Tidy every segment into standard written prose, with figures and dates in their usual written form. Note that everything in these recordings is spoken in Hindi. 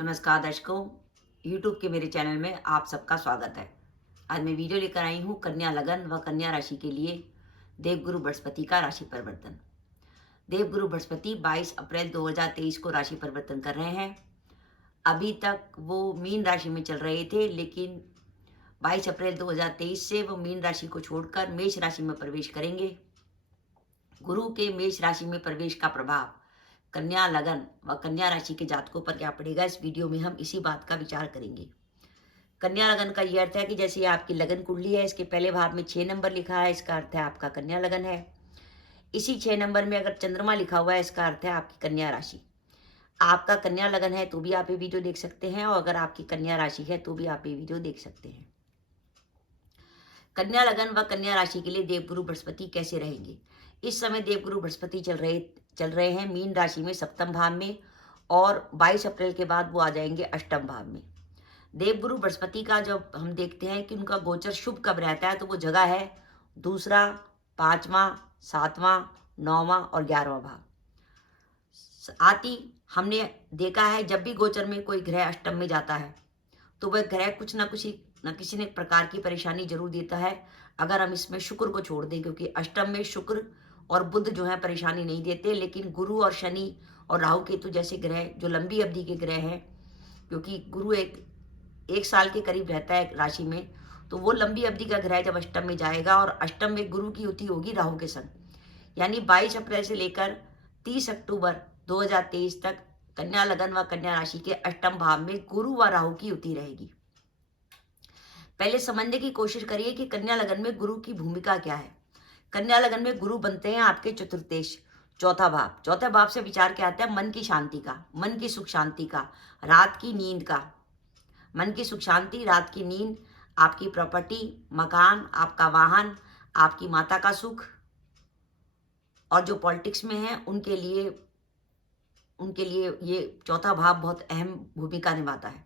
नमस्कार दर्शकों, यूट्यूब के मेरे चैनल में आप सबका स्वागत है। आज मैं वीडियो लेकर आई हूँ कन्या लगन व कन्या राशि के लिए देवगुरु बृहस्पति का राशि परिवर्तन। देवगुरु बृहस्पति 22 अप्रैल 2023 को राशि परिवर्तन कर रहे हैं। अभी तक वो मीन राशि में चल रहे थे, लेकिन 22 अप्रैल 2023 से वो मीन राशि को छोड़कर मेष राशि में प्रवेश करेंगे। गुरु के मेष राशि में प्रवेश का प्रभाव कन्या लगन व कन्या राशि के जातकों पर क्या पड़ेगा, इस वीडियो में हम इसी बात का विचार करेंगे। कन्या लगन का यह अर्थ है कि जैसे आपकी लगन कुंडली है, इसके पहले भाव में 6 नंबर लिखा है, इसका अर्थ है आपका कन्या लगन है। इसी 6 नंबर में अगर चंद्रमा लिखा हुआ है, इसका अर्थ है आपकी कन्या राशि। आपका कन्या लगन है तो भी आप ये वीडियो देख सकते हैं, और अगर आपकी कन्या राशि है तो भी आप ये वीडियो देख सकते हैं। कन्या लगन व कन्या राशि के लिए देवगुरु बृहस्पति कैसे रहेंगे। इस समय देवगुरु बृहस्पति चल रहे हैं मीन राशि में सप्तम भाव में, और 22 अप्रैल के बाद वो आ जाएंगे अष्टम भाव में। देवगुरु बृहस्पति का जब हम देखते हैं कि उनका गोचर शुभ कब रहता है, तो वो जगह है दूसरा, 5वां, 7वां, 9वां और 11वां भाव। साथ ही हमने देखा है जब भी गोचर में कोई ग्रह अष्टम में जाता है तो वह ग्रह कुछ न किसी ने प्रकार की परेशानी जरूर देता है, अगर हम इसमें शुक्र को छोड़ दें, क्योंकि अष्टम में शुक्र और बुध जो है परेशानी नहीं देते, लेकिन गुरु और शनि और राहु केतु जैसे ग्रह जो लंबी अवधि के ग्रह हैं, क्योंकि गुरु एक साल के करीब रहता है राशि में, तो वो लंबी अवधि का ग्रह जब अष्टम में जाएगा और अष्टम में गुरु की युति होगी राहु के संग, यानी 22 अप्रैल से लेकर 30 अक्टूबर 2023 तक कन्या लगन व कन्या राशि के अष्टम भाव में गुरु व राहु की युति रहेगी। पहले समझने की कोशिश करिए कि कन्या लगन में गुरु की भूमिका क्या है। कन्या लगन में गुरु बनते हैं आपके चतुर्थेश, चौथा भाव। चौथे भाव से विचार क्या आता है, मन की शांति का, मन की सुख शांति का, रात की नींद का। मन की सुख शांति, रात की नींद, आपकी प्रॉपर्टी, मकान, आपका वाहन, आपकी माता का सुख, और जो पॉलिटिक्स में है उनके लिए ये चौथा भाव बहुत अहम भूमिका निभाता है।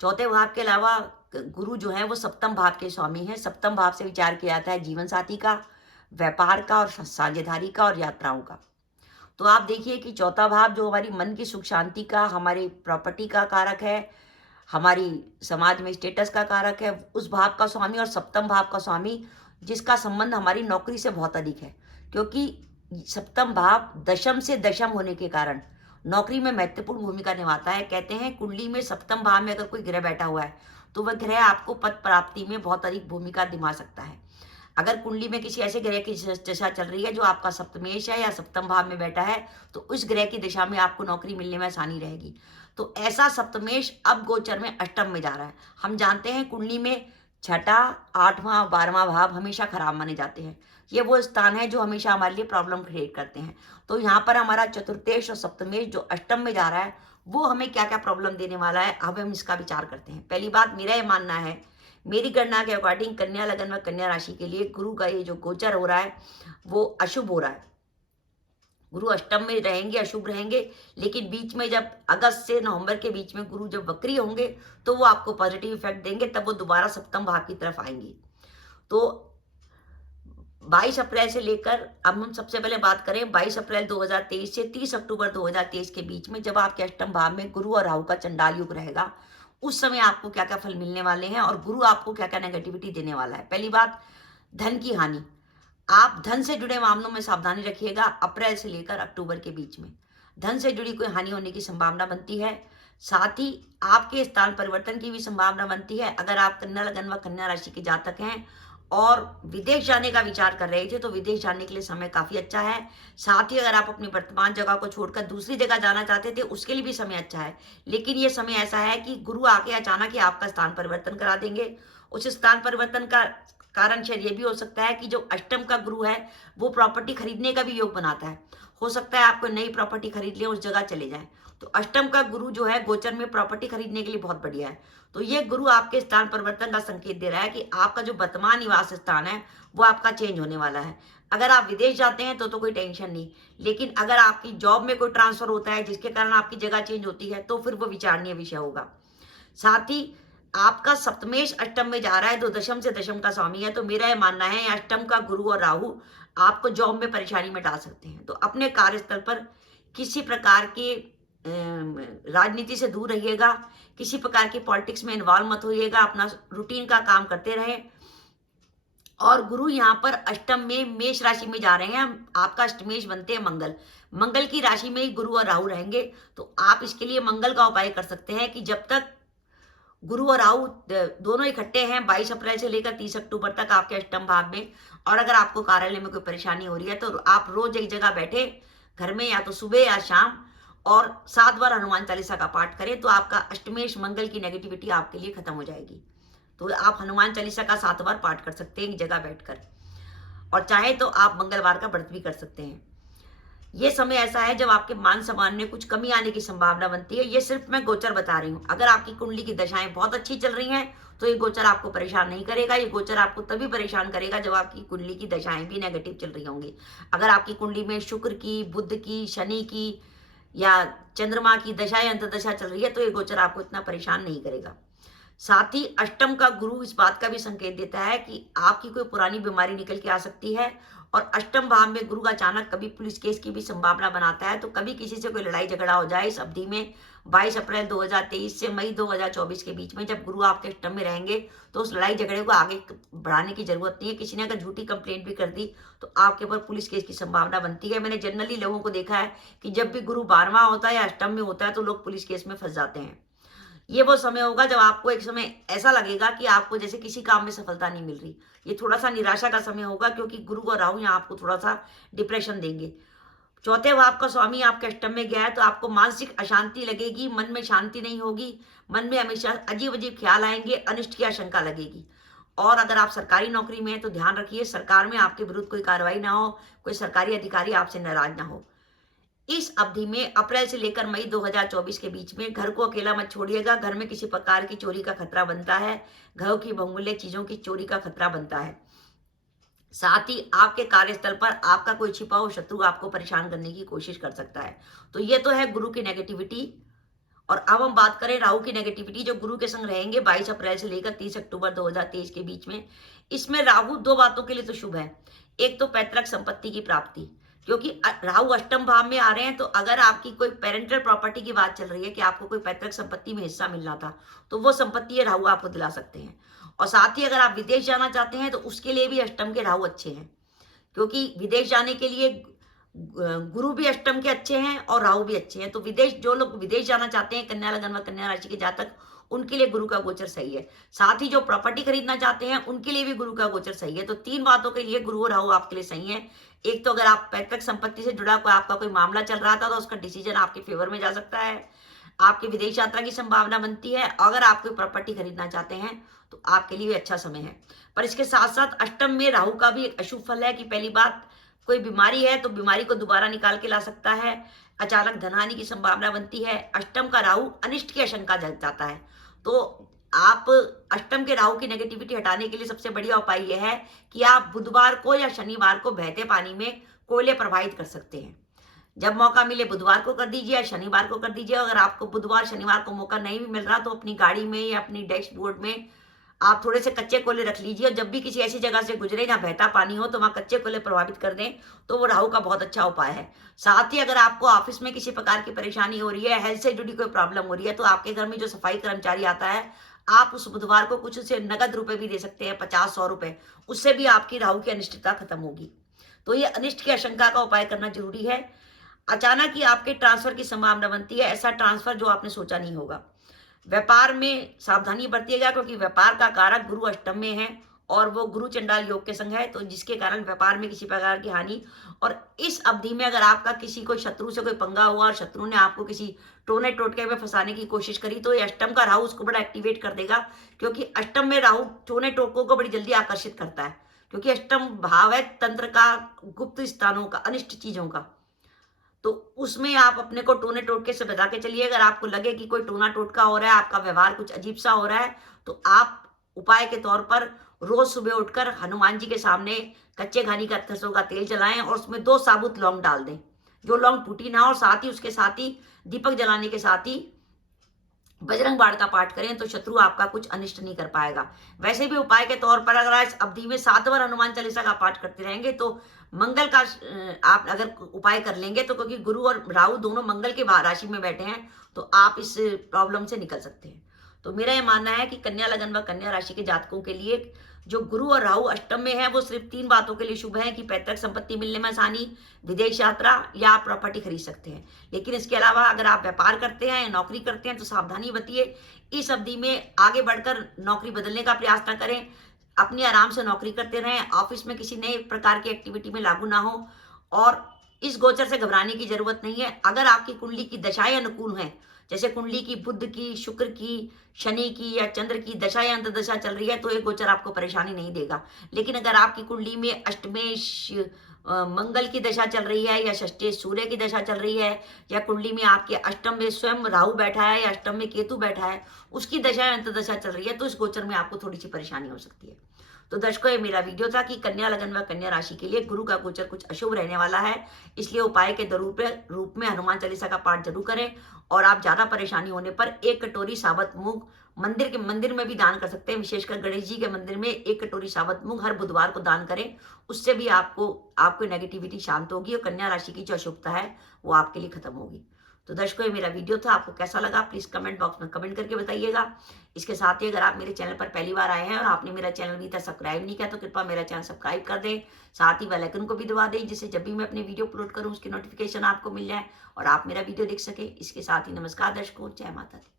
चौथे भाव के अलावा गुरु जो है वो सप्तम भाव के स्वामी हैं। सप्तम भाव से विचार किया जाता है जीवन साथी का, व्यापार का और साझेदारी का और यात्राओं का। तो आप देखिए कि चौथा भाव जो हमारी मन की सुख शांति का, हमारी प्रॉपर्टी का कारक है, हमारी समाज में स्टेटस का कारक है, उस भाव का स्वामी, और सप्तम भाव का स्वामी जिसका संबंध हमारी नौकरी से बहुत अधिक है, क्योंकि सप्तम भाव दशम से दशम होने के कारण नौकरी में महत्वपूर्ण भूमिका निभाता है। कहते हैं कुंडली में सप्तम भाव में अगर कोई ग्रह बैठा हुआ है तो वह ग्रह आपको पद प्राप्ति में बहुत अधिक भूमिका निभा सकता है। अगर कुंडली में किसी ऐसे ग्रह की दशा चल रही है जो आपका सप्तमेश है या सप्तम भाव में बैठा है, तो उस ग्रह की दिशा में आपको नौकरी मिलने में आसानी रहेगी। तो ऐसा सप्तमेश अब गोचर में अष्टम में जा रहा है। हम जानते हैं कुंडली में छठा, 8वां, 12वां भाव हमेशा खराब माने जाते हैं। ये वो स्थान है जो हमेशा हमारे लिए प्रॉब्लम क्रिएट करते हैं। तो यहाँ पर हमारा चतुर्थेश और सप्तमेश जो अष्टम में जा रहा है वो हमें क्या क्या प्रॉब्लम देने वाला है, अब हम इसका विचार करते हैं। पहली बात, मेरा ये मानना है, मेरी गणना के अकॉर्डिंग कन्या लगन व कन्या राशि के लिए गुरु का ये जो गोचर हो रहा है वो अशुभ हो रहा है। गुरु अष्टम में रहेंगे, अशुभ रहेंगे, लेकिन बीच में जब अगस्त से नवंबर के बीच में गुरु जब वक्री होंगे तो वो आपको पॉजिटिव इफेक्ट देंगे, तब वो दोबारा सप्तम भाव की तरफ आएंगे। तो 22 अप्रैल से लेकर, अब हम सबसे पहले बात करें 22 अप्रैल 2023 से 30 अक्टूबर 2023 के बीच में, जब आपके अष्टम भाव में गुरु और राहु का चंडाल युग रहेगा, उस समय आपको क्या क्या फल मिलने वाले हैं और गुरु आपको क्या क्या नेगेटिविटी देने वाला है। पहली बात, धन की हानि। आप धन से जुड़े मामलों में सावधानी रखिएगा। अप्रैल से लेकर अक्टूबर के बीच में धन से जुड़ी कोई हानि होने की संभावना बनती है। साथ ही आपके स्थान परिवर्तन की भी संभावना बनती है। अगर आप कन्या लगन व कन्या राशि के जातक हैं और विदेश जाने का विचार कर रहे थे तो विदेश जाने के लिए समय काफी अच्छा है। साथ ही अगर आप अपनी वर्तमान जगह को छोड़कर दूसरी जगह जाना चाहते थे उसके लिए भी समय अच्छा है, लेकिन ये समय ऐसा है कि गुरु आके अचानक ही आपका स्थान परिवर्तन करा देंगे। उस स्थान परिवर्तन का कारण शायद ये भी हो सकता है कि जो अष्टम का गुरु है वो प्रॉपर्टी खरीदने का भी योग बनाता है। हो सकता है आपको नई प्रॉपर्टी खरीद ले, उस जगह चले जाए। तो अष्टम का गुरु जो है गोचर में प्रॉपर्टी खरीदने के लिए बहुत बढ़िया है। तो ये गुरु आपके स्थान परिवर्तन का संकेत दे रहा है कि आपका जो वर्तमान निवास स्थान है वो आपका चेंज होने वाला है। अगर आप विदेश जाते हैं तो कोई टेंशन नहीं, लेकिन अगर आपकी जॉब में कोई ट्रांसफर होता है जिसके कारण आपकी जगह चेंज होती है तो फिर वो विचारणीय विषय होगा। साथ ही आपका सप्तमेश अष्टम में जा रहा है, तो दशम से दशम का स्वामी है। तो मेरा यह मानना है अष्टम का गुरु और राहु आपको जॉब में परेशानी में डाल सकते हैं। तो अपने कार्यस्थल पर किसी प्रकार के राजनीति से दूर रहिएगा, किसी प्रकार की पॉलिटिक्स में इन्वॉल्व मत होइएगा, अपना रूटीन का काम करते रहें। और गुरु यहाँ पर अष्टम में मेष राशि में जा रहे हैं, आपका अष्टमेश बनते हैं मंगल, मंगल की राशि में ही गुरु और राहु रहेंगे। तो आप इसके लिए मंगल का उपाय कर सकते हैं कि जब तक गुरु और राहु दोनों इकट्ठे हैं 22 अप्रैल से लेकर 30 अक्टूबर तक आपके अष्टम भाव में, और अगर आपको कार्यालय में कोई परेशानी हो रही है तो आप रोज एक जगह बैठे घर में, या तो सुबह या शाम, और 7 बार हनुमान चालीसा का पाठ करें, तो आपका अष्टमेश मंगल की नेगेटिविटी आपके लिए खत्म हो जाएगी। तो आप हनुमान चालीसा का 7 बार पाठ कर सकते हैं एक जगह बैठकर, और चाहे तो आप मंगलवार का व्रत भी कर सकते हैं। ये समय ऐसा है जब आपके मान सम्मान में कुछ कमी आने की संभावना बनती है। ये सिर्फ मैं गोचर बता रही हूँ। अगर आपकी कुंडली की दशाएं बहुत अच्छी चल रही हैं तो ये गोचर आपको परेशान नहीं करेगा। ये गोचर आपको तभी परेशान करेगा जब आपकी कुंडली की दशाएं भी नेगेटिव चल रही होंगी। अगर आपकी कुंडली में शुक्र की, बुध की, शनि की या चंद्रमा की दशा या अंतर्दशा चल रही है तो ये गोचर आपको इतना परेशान नहीं करेगा। साथ ही अष्टम का गुरु इस बात का भी संकेत देता है कि आपकी कोई पुरानी बीमारी निकल के आ सकती है, और अष्टम भाव में गुरु का अचानक कभी पुलिस केस की भी संभावना बनाता है। तो कभी किसी से कोई लड़ाई झगड़ा हो जाए इस अवधि में 22 अप्रैल 2023 से मई 2024 के बीच में, जब गुरु आपके अष्टम में रहेंगे, तो उस लड़ाई झगड़े को आगे बढ़ाने की जरूरत नहीं है। किसी ने अगर झूठी कंप्लेंट भी कर दी तो आपके ऊपर पुलिस केस की संभावना बनती है। मैंने जनरली लोगों को देखा है कि जब भी गुरु 12वां होता है या अष्टम में होता है तो लोग पुलिस केस में फंस जाते हैं। ये वो समय होगा जब आपको एक समय ऐसा लगेगा कि आपको जैसे किसी काम में सफलता नहीं मिल रही। ये थोड़ा सा निराशा का समय होगा, क्योंकि गुरु और राहु यहाँ आपको थोड़ा सा डिप्रेशन देंगे। चौथे भाव का स्वामी आपके अष्टम में गया है तो आपको मानसिक अशांति लगेगी, मन में शांति नहीं होगी, मन में हमेशा अजीब अजीब ख्याल आएंगे, अनिष्ट की आशंका लगेगी। और अगर आप सरकारी नौकरी में हैं तो ध्यान रखिए सरकार में आपके विरुद्ध कोई कार्रवाई ना हो, कोई सरकारी अधिकारी आपसे नाराज ना हो। इस अवधि में अप्रैल से लेकर मई 2024 के बीच में घर को अकेला मत छोड़िएगा। घर में किसी प्रकार की चोरी का खतरा बनता है, घरों की बहुमूल्य चीजों की चोरी का खतरा बनता है। साथ ही आपके कार्यस्थल पर आपका कोई छिपा हुआ शत्रु आपको परेशान करने की कोशिश कर सकता है। तो ये तो है गुरु की नेगेटिविटी। और अब हम बात करें राहु की नेगेटिविटी, जो गुरु के संग रहेंगे 22 अप्रैल से लेकर 30 अक्टूबर 2023 के बीच में। इसमें राहु दो बातों के लिए तो शुभ है। एक तो पैतृक संपत्ति की प्राप्ति, क्योंकि राहु अष्टम भाव में आ रहे हैं, तो अगर आपकी कोई पेरेंटल प्रॉपर्टी की बात चल रही है कि आपको कोई पैतृक संपत्ति में हिस्सा मिलना था, तो वो संपत्ति राहु आपको दिला सकते हैं। और साथ ही अगर आप विदेश जाना चाहते हैं तो उसके लिए भी अष्टम के राहु अच्छे हैं, क्योंकि विदेश जाने के लिए गुरु भी अष्टम के अच्छे हैं और राहु भी अच्छे हैं। तो विदेश, जो लोग विदेश जाना चाहते हैं, कन्या लगन व कन्या राशि के जातक, उनके लिए गुरु का गोचर सही है। साथ ही जो प्रॉपर्टी खरीदना चाहते हैं उनके लिए भी गुरु का गोचर सही है। तो 3 बातों के लिए गुरु और राहु आपके लिए सही है। एक तो अगर आप पैतृक संपत्ति से जुड़ा कोई आपका कोई मामला चल रहा था तो उसका डिसीजन आपके फेवर में जा सकता है, आपके विदेश यात्रा की संभावना बनती है। अगर आप कोई प्रॉपर्टी खरीदना चाहते हैं तो आपके लिए अच्छा समय है। पर इसके साथ साथ अष्टम में राहु का भी एक अशुभ फल है कि पहली बात, कोई बीमारी है तो बीमारी को दोबारा निकाल के ला सकता है, अचानक धनहानि की संभावना बनती है। अष्टम का राहु अनिष्ट की आशंका जताता है। तो आप अष्टम के राहु की नेगेटिविटी हटाने के लिए सबसे बढ़िया उपाय यह है कि आप बुधवार को या शनिवार को बहते पानी में कोयले प्रवाहित कर सकते हैं। जब मौका मिले बुधवार को कर दीजिए या शनिवार को कर दीजिए। अगर आपको बुधवार शनिवार को मौका नहीं भी मिल रहा तो अपनी गाड़ी में या अपनी डैशबोर्ड में आप थोड़े से कच्चे कोयले रख लीजिए, और जब भी किसी ऐसी जगह से गुजरे जहाँ बहता पानी हो तो वहाँ कच्चे कोयले प्रभावित कर दें, तो वो राहु का बहुत अच्छा उपाय है। साथ ही अगर आपको ऑफिस में किसी प्रकार की परेशानी हो रही है, हेल्थ से जुड़ी कोई प्रॉब्लम हो रही है, तो आपके घर में जो सफाई कर्मचारी आता है, आप उस बुधवार को कुछ उसे नगद रुपए भी दे सकते हैं, 50-100 रुपए। उससे भी आपकी राहु की अनिष्टता खत्म होगी। तो ये अनिष्ट की आशंका का उपाय करना जरूरी है। अचानक ही आपके ट्रांसफर की संभावना बनती है, ऐसा ट्रांसफर जो आपने सोचा नहीं होगा। व्यापार में सावधानी बरतिएगा, क्योंकि व्यापार का कारक गुरु अष्टम में है और वो गुरु चंडाल योग के संग है, तो जिसके कारण व्यापार में किसी प्रकार की हानि। और इस अवधि में अगर आपका किसी को शत्रु से कोई पंगा हुआ और शत्रु ने आपको किसी टोने टोटके में फंसाने की कोशिश करी, तो ये अष्टम का राहु उसको बड़ा एक्टिवेट कर देगा, क्योंकि अष्टम में राहु टोने टोटकों को बड़ी जल्दी आकर्षित करता है, क्योंकि अष्टम भाव है तंत्र का, गुप्त स्थानों का, अनिष्ट चीजों का। तो उसमें आप अपने को टोने टोटके से बचा के चलिए। अगर आपको लगे कि कोई टोना टोटका हो रहा है, आपका व्यवहार कुछ अजीब सा हो रहा है, तो आप उपाय के तौर पर रोज सुबह उठकर हनुमान जी के सामने कच्चे घानी का सरसों का तेल जलाएं और उसमें 2 साबुत लौंग डाल दें, जो लौंग टूटी ना हो। और साथ ही उसके साथ ही दीपक जलाने के साथ ही बजरंग बाण का पाठ करें तो शत्रु आपका कुछ अनिष्ट नहीं कर पाएगा। वैसे भी उपाय के तौर पर अगर इस अवधि में 7 बार हनुमान चालीसा का पाठ करते रहेंगे तो मंगल का आप अगर उपाय कर लेंगे तो, क्योंकि गुरु और राहु दोनों मंगल के राशि में बैठे हैं, तो आप इस प्रॉब्लम से निकल सकते हैं। तो मेरा ये मानना है कि कन्या लगन व कन्या राशि के जातकों के लिए जो गुरु और राहु अष्टम में है वो सिर्फ 3 बातों के लिए शुभ है कि पैतृक संपत्ति मिलने में आसानी, विदेश यात्रा या आप प्रॉपर्टी खरीद सकते हैं। लेकिन इसके अलावा अगर आप व्यापार करते हैं या नौकरी करते हैं तो सावधानी बरतिए। इस अवधि में आगे बढ़कर नौकरी बदलने का प्रयास ना करें, अपनी आराम से नौकरी करते रहें, ऑफिस में किसी नए प्रकार की एक्टिविटी में लागू ना हो। और इस गोचर से घबराने की जरूरत नहीं है। अगर आपकी कुंडली की दशाएं अनुकूल हैं, जैसे कुंडली की बुध की, शुक्र की, शनि की या चंद्र की दशा या अंतर्दशा चल रही है, तो ये गोचर आपको परेशानी नहीं देगा। लेकिन अगर आपकी कुंडली में अष्टमेश मंगल की दशा चल रही है या षष्ठेश सूर्य की दशा चल रही है, या कुंडली में आपके अष्टम में स्वयं राहु बैठा है या अष्टम में केतु बैठा है, उसकी दशा या अंतर्दशा चल रही है, तो इस गोचर में आपको थोड़ी सी परेशानी हो सकती है। तो दर्शकों, ये मेरा वीडियो था कि कन्या लगन व कन्या राशि के लिए गुरु का गोचर कुछ अशुभ रहने वाला है, इसलिए उपाय के रूप में हनुमान चालीसा का पाठ जरूर करें। और आप ज्यादा परेशानी होने पर 1 कटोरी साबुत मूंग मंदिर में भी दान कर सकते हैं। विशेषकर गणेश जी के मंदिर में 1 कटोरी साबुत मूंग हर बुधवार को दान करें, उससे भी आपको नेगेटिविटी शांत होगी और कन्या राशि की जो अशुभता है वो आपके लिए खत्म होगी। तो दर्शकों, ये मेरा वीडियो था, आपको कैसा लगा प्लीज कमेंट बॉक्स में कमेंट करके बताइएगा। इसके साथ ही अगर आप मेरे चैनल पर पहली बार आए हैं और आपने मेरा चैनल अभी तक सब्सक्राइब नहीं किया तो कृपया मेरा चैनल सब्सक्राइब कर दें, साथ ही बेल आइकन को भी दबा दें, जिससे जब भी मैं अपने वीडियो अपलोड करूं उसकी नोटिफिकेशन आपको मिल जाए और आप मेरा वीडियो देख सके। इसके साथ ही नमस्कार दर्शकों, जय माता दी।